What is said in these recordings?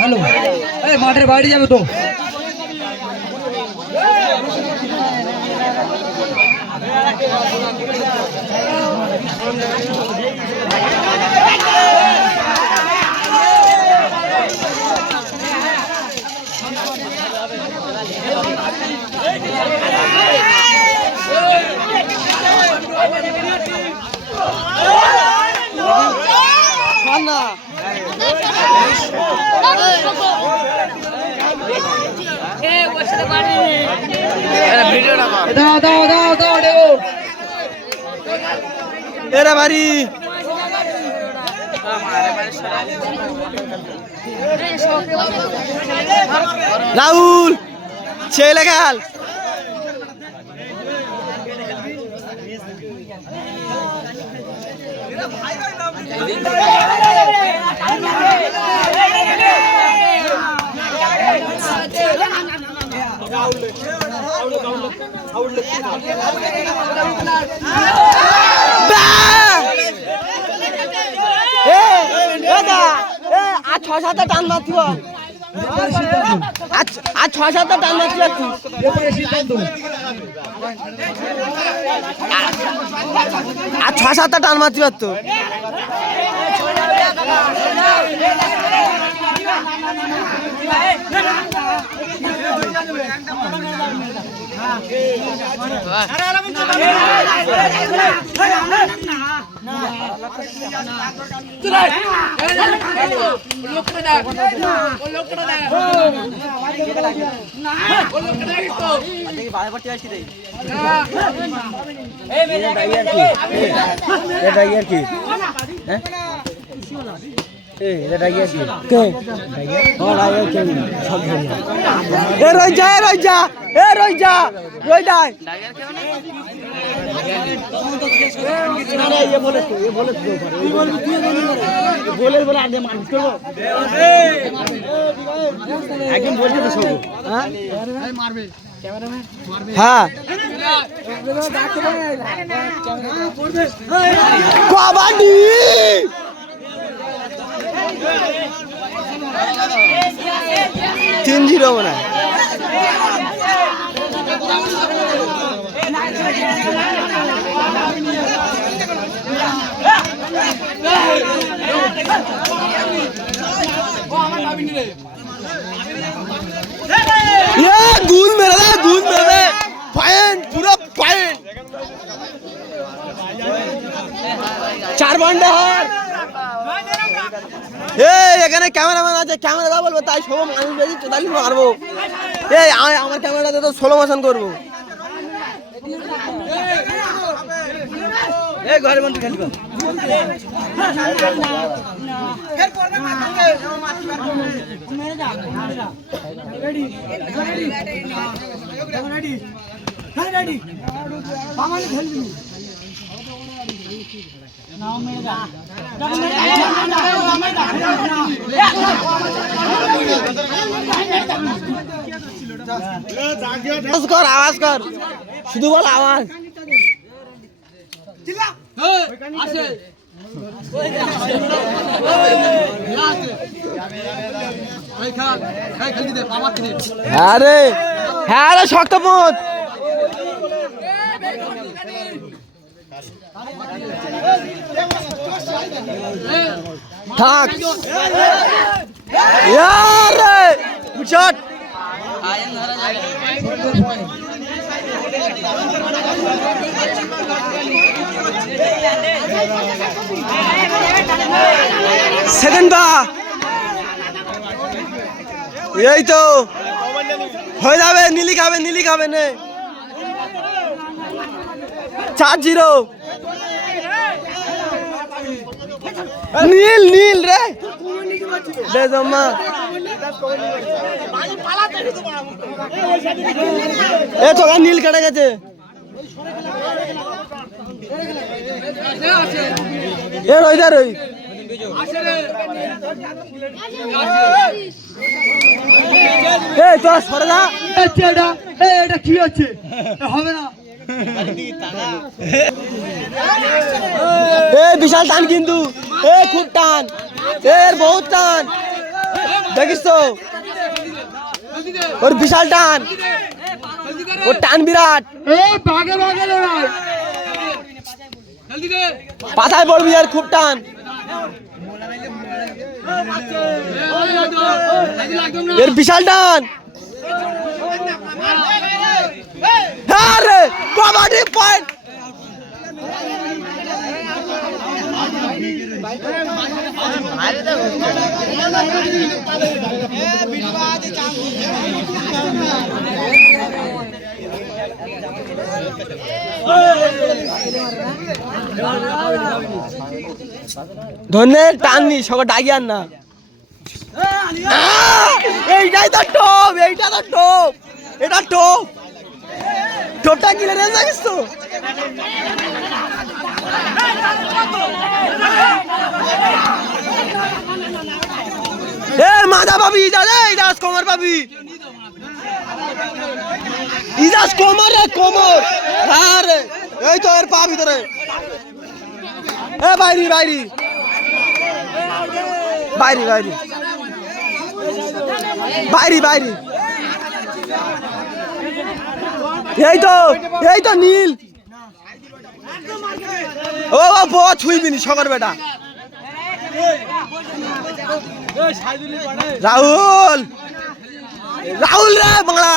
Hello, মাঠের বাইরে যাবে তো। দাও দাও দাও দাও দেও এরা বাড়ি রাহুল ছেলে গাল আজ 6-7টা টান মারতি আজ 6-7টা টান মারতি আজ 6-7টা টান মারতি পারতো হ্যাঁ কবাডি 3-0 মনে হয় गुल मेरे फाइन पूरा फाइन 4 পয়েন্ট হার এখানে ক্যামেরাম্যান আছে ক্যামেরা বলবো তাই সব মানুষ বেশি তোদালি মারবো আমার ক্যামেরাতে তো স্লো মোশন করবো ঘরে বন্ধু খেলবো আওয়াজ কর শুধু বল আওয়াজ আরে হ্যাঁ রে শক্তপথ থাক গুড শট সেকেন্ড বা এই তো হয়ে যাবে নীলি খাবে নে 4-0 নীল রে দে জমা এ তোরা নীল কেটে গেছে এ রই যা রই এ তো সরে যা এটা কি হচ্ছে হবে না বিশাল টান কিন্তু খুব টান এর বহুত টান দেখিস তো ওর বিশাল টান ওর টান বিরাট পাতায় পড়বি আর খুব টান এর বিশাল টান কবাডি পয়েন্ট ধনের টাননি সবাই ডাকিয়ার না এইটাই তো টপ এইটা তো টপ এটা টপ টপটা কিনে নিয়ে যাইস তো মাজা পাবি ইজাজ কোমর পাবি ইজাজ কোমর রে কোমর আরে এই তো এর পা ভিতরে বাইরি বাইরি বাইরি বাইরি বাইরি বাইরি এই তো নীল ও বাবা ছুঁইবিনি সকার বেটা রাহুল রাহুল রে বাংলা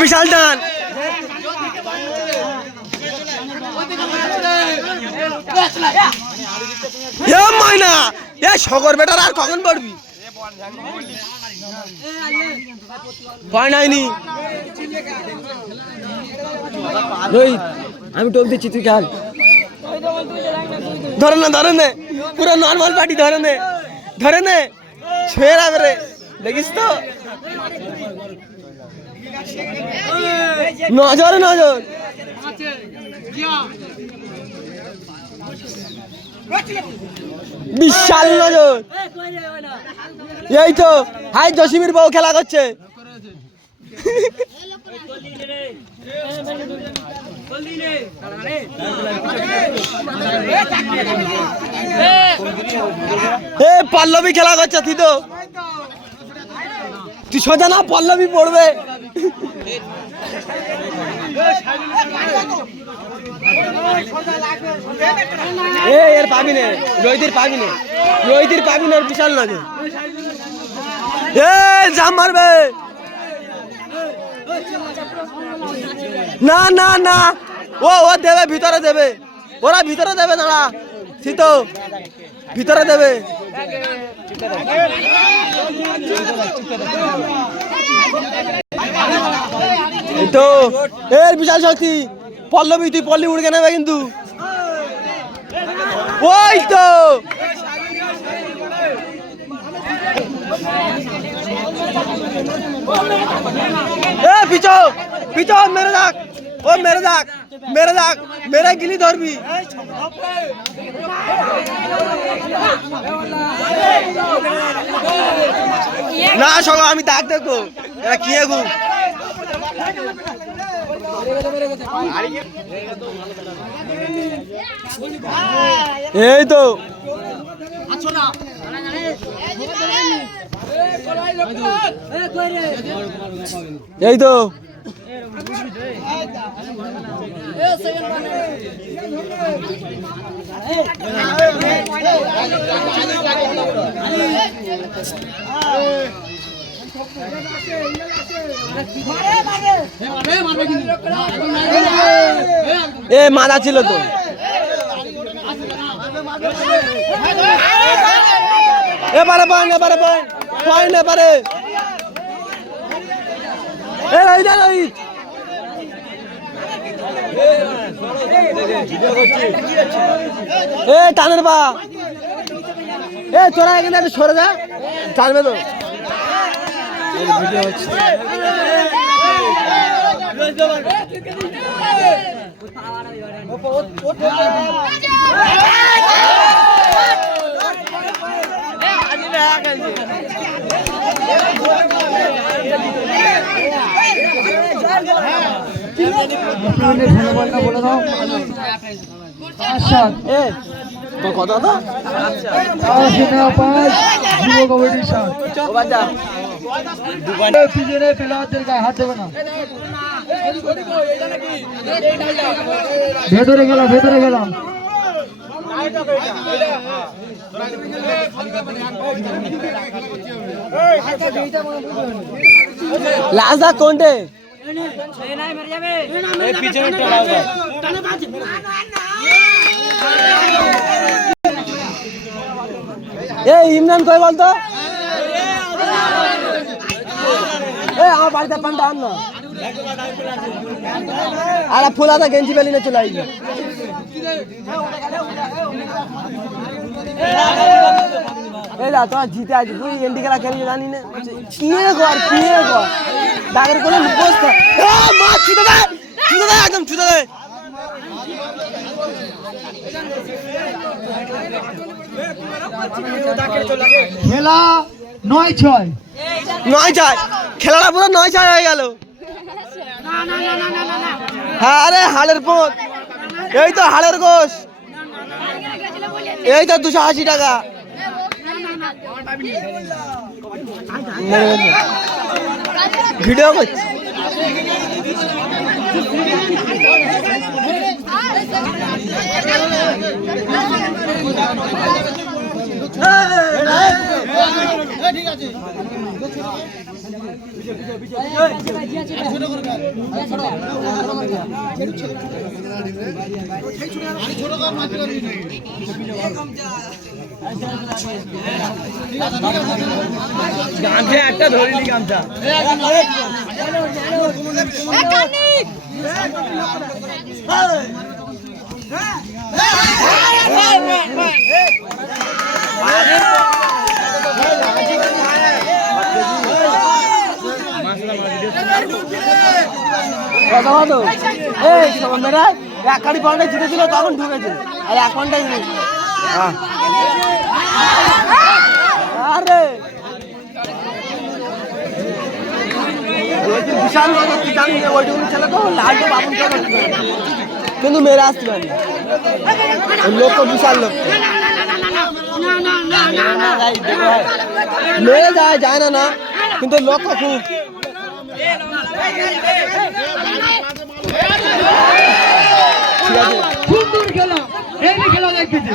বিশাল টান মাইনা এ শগর বেটার আর কখন পড়বি ভয় নাইনি রোহিত আমি টোপ দিচ্ছি তুই খেল ধরে নে পুরো নর্মাল পার্টি ধরে নে ছুঁয়ে রাখবে রে দেখিস তো নজর বিশাল নজর এই তো হাই জসিমের বউ খেলা করছে পল্লবী খেলা করছে তুই সোজা না পল্লবী পড়বে এর পাবি নে রোহিতের পাবি না বিশাল লাগে জাম মারবে না না না ও দেবে ভিতরে দেবে ওরা ভিতরে দেবে দাঁড়া শীতো ভিতরে দেবে এই তো এর বিশাল শক্তি পল্লবী তুই পল্লী উড়কে নেবে কিন্তু ওই তো পিছো মেরে দেখ মেরে গিলি ধরবি না সব আমি দাগ দেখো এটা কি এগু এই তো এই তো এ মারা ছিল তো এবারে পয়েন্ট এবারে টানের বা তোরা এখানে একটু সরে যা টানবে তো আপনাদের ফোন নাম্বারটা বলে দাও। 5-7 এ তো কত তো 5 যুব কমিটির সাথ। ও বাচ্চা পিছনে প্লেয়ারদের গায়ে হাত দেবে না। ভেতরে গেলাম লাজা কোনটে ইমরান কই বলতো আমার বাড়িতে পান্ডা আন না আর ফুলাতা গেঞ্জি বেলিনে চলে আইলি এই দা তো জিতে আছি তুই এন্ডি খেলা খেলি জানি না কি কর দাগের কোলে বস মা ছুটে দে একদম ছুটে দে খেলা 9-6 খেলাটা পুরো 9-6 হয়ে গেল হ্যাঁ আরে হালের পোত এই তো হালের গোশ এই তো 280 টাকা ভিডিও করছি ঠিক আছে গামছা একটা ধরিনি গামছা মেয়েরা এক কাটি পয়েন্টে জিতেছিল তখন ঢুকেছে আর এক পয়েন্টটাই আরে বিশাল ওইটুকু ছেলে তো লালটু বাবুন কিন্তু মেয়েরা আসতে পারে লোক তো বিশাল লোক মেরে যায় না কিন্তু লোক তো খুব সুন্দর খেলা এই খেলা দেখতেছি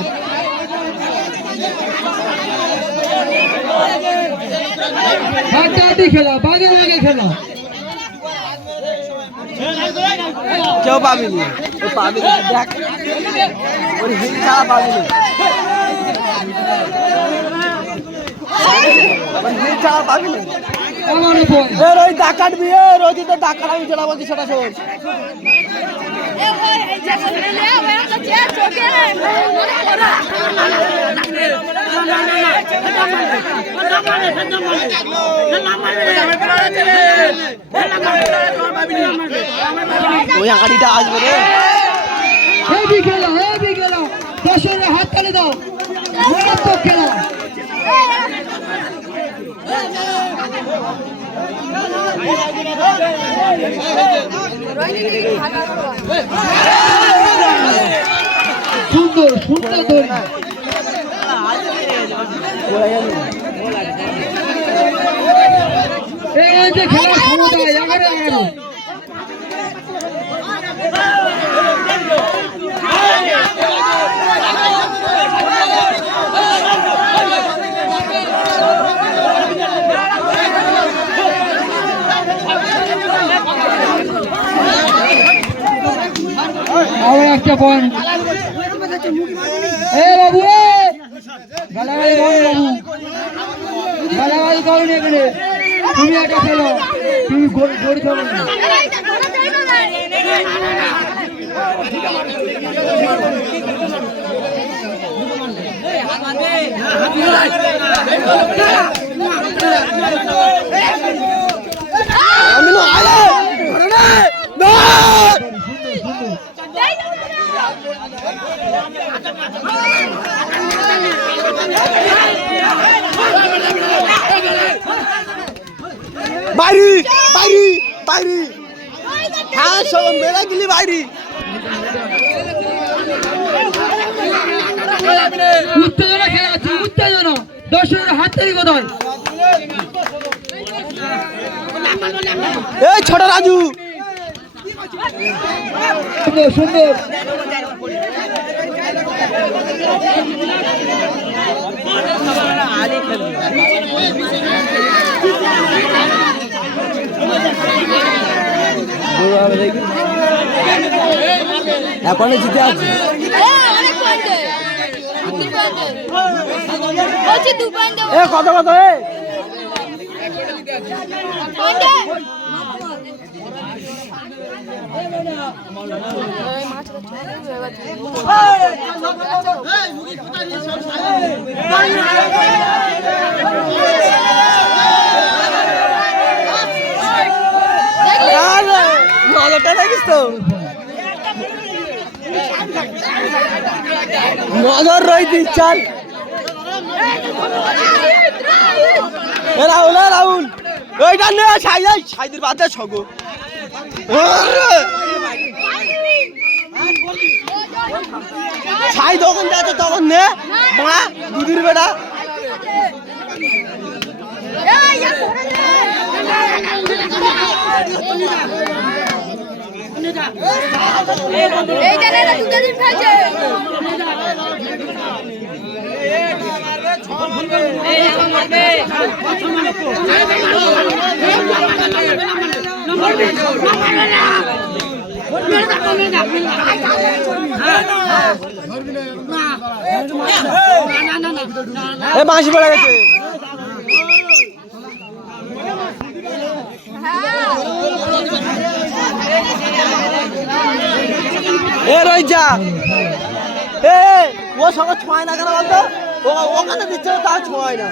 খেলা বাগে খেলা কেউ পাবিনি দেখ ওই হিল ছাড়া পাবিনি হিল ছাড়া পাবিনি ওই দাগ কাটবি রোজি তো দাগ কাটা আমি যেটা বলছি সেটা শোন ওই আড়িটা আসবে রে হেভি খেলা দর্শকরা হাত তালি দাও মারাত্মক খেলা সুন্দর দৌড় এই যে খেলা সমুদায় 11-11 আবার একটা পয়েন্ট বাবু গালাগালি করো এখানে তুমি একটা খেলো তুমি গড়ি খাবো না বাইরে হ্যাঁ সব মেলা গেলি বাইরে উত্তেজনা খেলা আছে উত্তেজনা দর্শকের হাত তৈরি কোথায় এই ছোট রাজু সুন্দর সুন্দর এখনো জিতে আছে কত কত নজরটা দেখিস তো নজর রয়েছে চাল রাহুল রাহুল ওইটা নে সাইদের বাদ ছগো ছাই তখন যাচ্ছে তখন নে মা দুধুর বেটা বাঁশি পড়ে গেছে এ রইজা এ ও সঙ্গে ছোঁয় না কেন বলতো ওখানে দিচ্ছে তা ছোঁয় না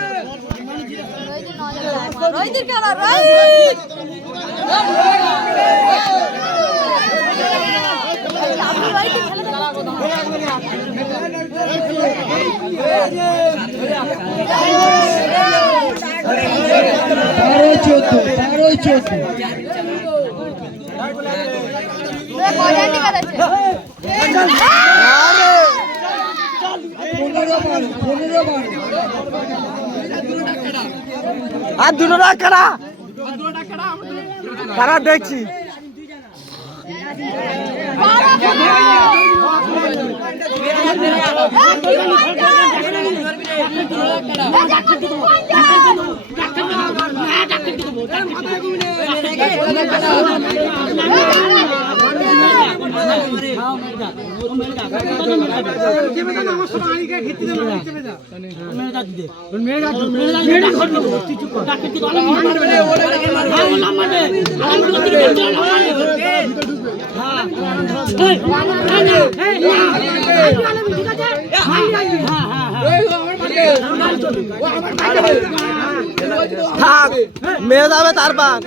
আর দুটো টাকা কারা দেখছি থাক মেয়ে যাবে তার পান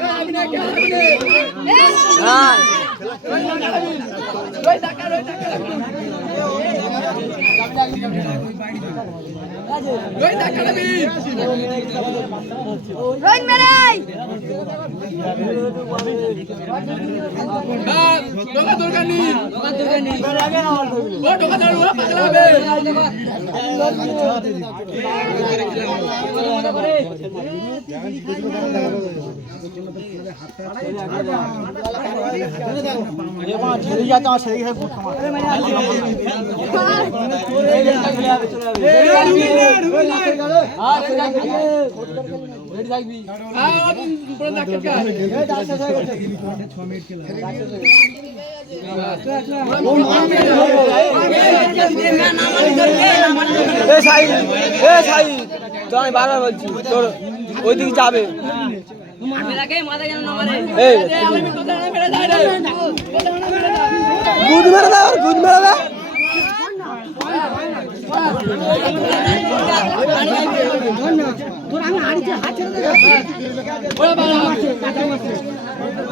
আমি বারবার বলছি তোর ওইদিকে যাবে গুদ মেরে দাও গুদ মেরে দাও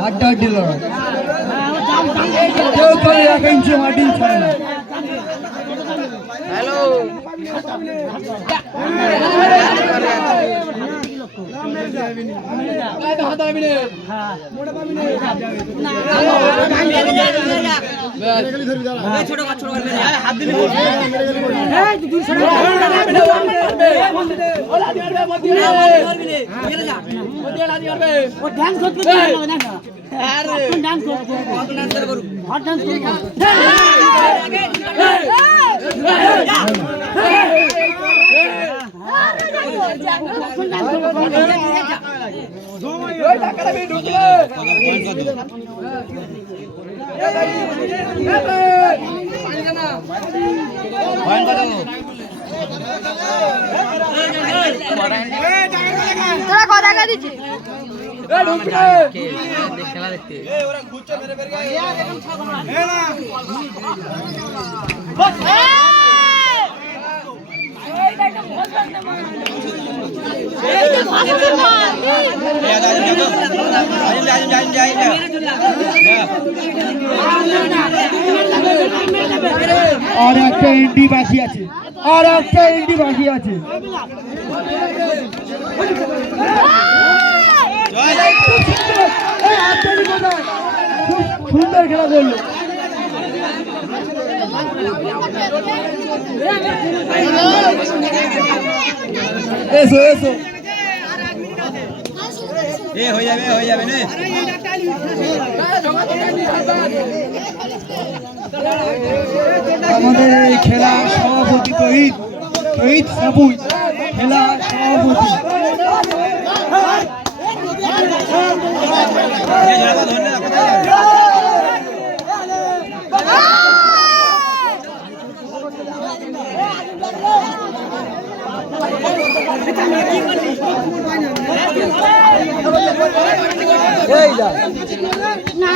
হাড্ডাহাড্ডি লড়াই কেউ তো 1 ইঞ্চি মাটি ছাড়ে না হ্যালো তোরা কত টাকা দিচ্ছিস? খেলা দেখতে আর একটা এন্ডি বাকি আছে, আর একটা এন্ডি বাকি আছে। সুন্দর খেলা করলো। এসো এসো, হয়ে যাবে না আমাদের এই খেলা সভাপতি তহিদ সাবুই, খেলা সভাপতি। এই যা না